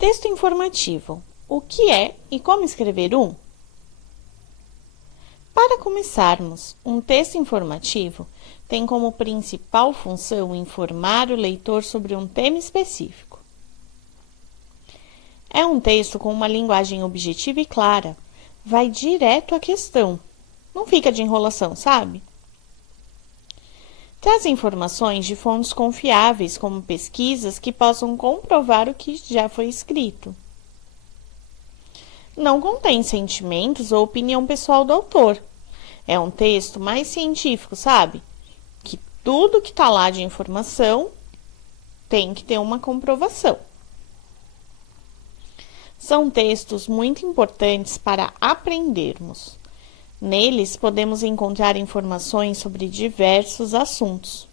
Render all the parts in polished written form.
Texto informativo. O que é e como escrever um? Para começarmos, um texto informativo tem como principal função informar o leitor sobre um tema específico. É um texto com uma linguagem objetiva e clara. Vai direto à questão. Não fica de enrolação, sabe? Traz informações de fontes confiáveis, como pesquisas que possam comprovar o que já foi escrito. Não contém sentimentos ou opinião pessoal do autor. É um texto mais científico, sabe? Que tudo que está lá de informação tem que ter uma comprovação. São textos muito importantes para aprendermos. Neles podemos encontrar informações sobre diversos assuntos.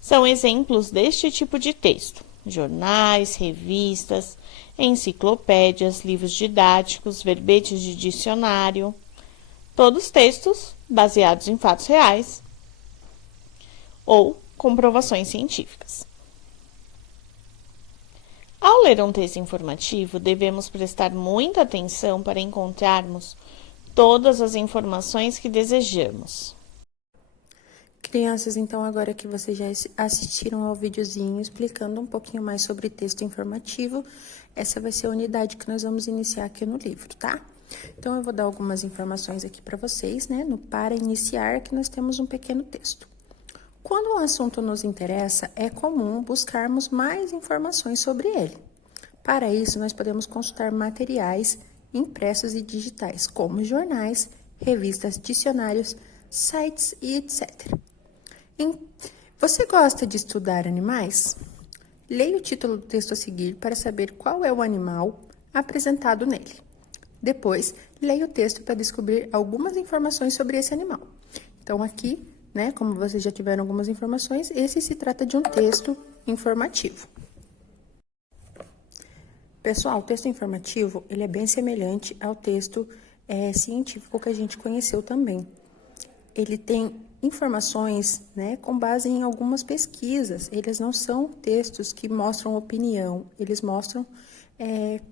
São exemplos deste tipo de texto: jornais, revistas, enciclopédias, livros didáticos, verbetes de dicionário, todos textos baseados em fatos reais ou comprovações científicas. Ao ler um texto informativo, devemos prestar muita atenção para encontrarmos todas as informações que desejamos. Crianças, então agora que vocês já assistiram ao videozinho explicando um pouquinho mais sobre texto informativo, essa vai ser a unidade que nós vamos iniciar aqui no livro, tá? Então, eu vou dar algumas informações aqui para vocês, né? No para iniciar, que nós temos um pequeno texto. Quando um assunto nos interessa, é comum buscarmos mais informações sobre ele. Para isso, nós podemos consultar materiais impressos e digitais, como jornais, revistas, dicionários, sites e etc. Você gosta de estudar animais? Leia o título do texto a seguir para saber qual é o animal apresentado nele. Depois, leia o texto para descobrir algumas informações sobre esse animal. Então, aqui, né, como vocês já tiveram algumas informações, esse se trata de um texto informativo. Pessoal, o texto informativo, ele é bem semelhante ao texto científico que a gente conheceu também. Ele tem informações, né, com base em algumas pesquisas. Eles não são textos que mostram opinião, eles mostram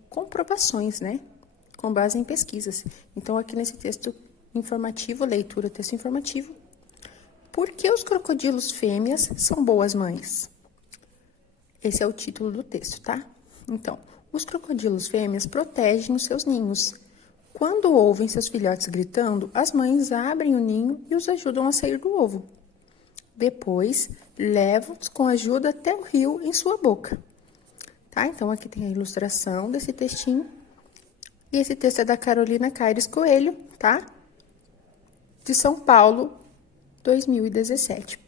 comprovações, né, com base em pesquisas. Então, aqui nesse texto informativo, leitura, texto informativo, por que os crocodilos fêmeas são boas mães? Esse é o título do texto, tá? Então, os crocodilos fêmeas protegem os seus ninhos. Quando ouvem seus filhotes gritando, as mães abrem o ninho e os ajudam a sair do ovo. Depois, levam-os com ajuda até o rio em sua boca. Tá? Então, aqui tem a ilustração desse textinho. E esse texto é da Carolina Caires Coelho, tá? De São Paulo, 2017.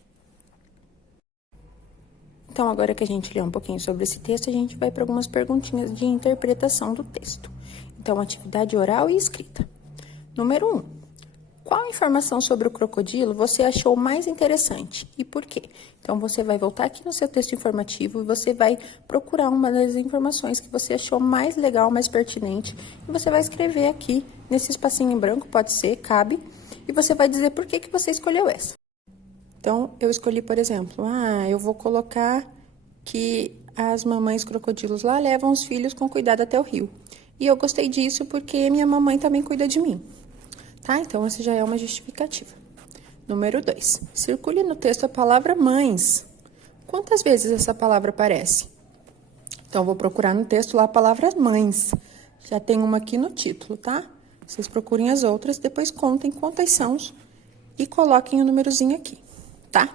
Então, agora que a gente lê um pouquinho sobre esse texto, a gente vai para algumas perguntinhas de interpretação do texto. Então, atividade oral e escrita. Número 1. Qual informação sobre o crocodilo você achou mais interessante e por quê? Então, você vai voltar aqui no seu texto informativo e você vai procurar uma das informações que você achou mais legal, mais pertinente, e você vai escrever aqui nesse espacinho em branco, pode ser, cabe, e você vai dizer por que você escolheu essa. Então, eu escolhi, por exemplo, eu vou colocar que as mamães crocodilos lá levam os filhos com cuidado até o rio. E eu gostei disso porque minha mamãe também cuida de mim. Tá? Então, essa já é uma justificativa. Número 2. Circule no texto a palavra mães. Quantas vezes essa palavra aparece? Então, eu vou procurar no texto lá a palavra mães. Já tem uma aqui no título, tá? Vocês procurem as outras, depois contem quantas são e coloquem o númerozinho aqui, tá?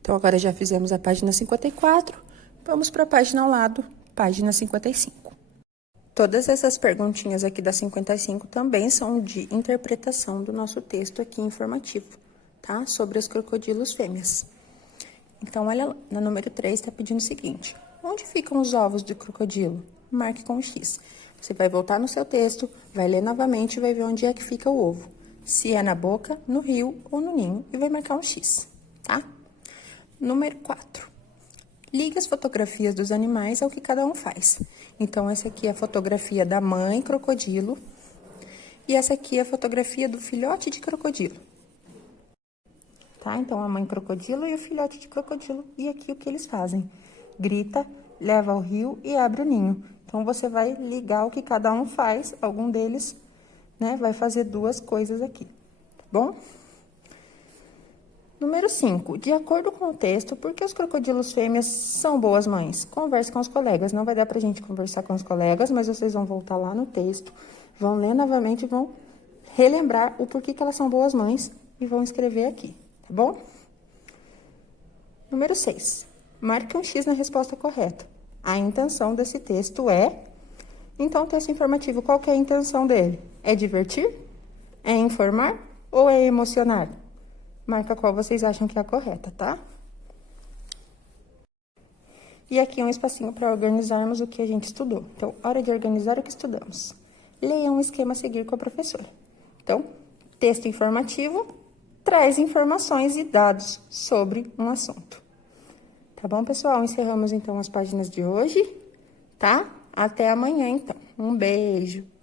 Então, agora já fizemos a página 54. Vamos para a página ao lado, página 55. Todas essas perguntinhas aqui da 55 também são de interpretação do nosso texto aqui informativo, tá? Sobre os crocodilos fêmeas. Então, olha lá, na número 3 está pedindo o seguinte: onde ficam os ovos de crocodilo? Marque com X. Você vai voltar no seu texto, vai ler novamente e vai ver onde é que fica o ovo. Se é na boca, no rio ou no ninho, e vai marcar um X, tá? Número 4. Ligue as fotografias dos animais ao que cada um faz. Então, essa aqui é a fotografia da mãe crocodilo e essa aqui é a fotografia do filhote de crocodilo. Tá? Então, a mãe crocodilo e o filhote de crocodilo. E aqui o que eles fazem? Grita leva ao rio e abre o ninho. Então, você vai ligar o que cada um faz, algum deles, né, vai fazer duas coisas aqui, tá bom? Número 5. De acordo com o texto, por que os crocodilos fêmeas são boas mães? Converse com os colegas. Não vai dar pra gente conversar com os colegas, mas vocês vão voltar lá no texto, vão ler novamente e vão relembrar o porquê que elas são boas mães e vão escrever aqui, tá bom? Número 6. Marque um X na resposta correta. A intenção desse texto é... Então, o texto informativo, qual que é a intenção dele? É divertir? É informar? Ou é emocionar? Marca qual vocês acham que é a correta, tá? E aqui um espacinho para organizarmos o que a gente estudou. Então, hora de organizar o que estudamos. Leia um esquema a seguir com a professora. Então, texto informativo traz informações e dados sobre um assunto. Tá bom, pessoal? Encerramos, então, as páginas de hoje, tá? Até amanhã, então. Um beijo!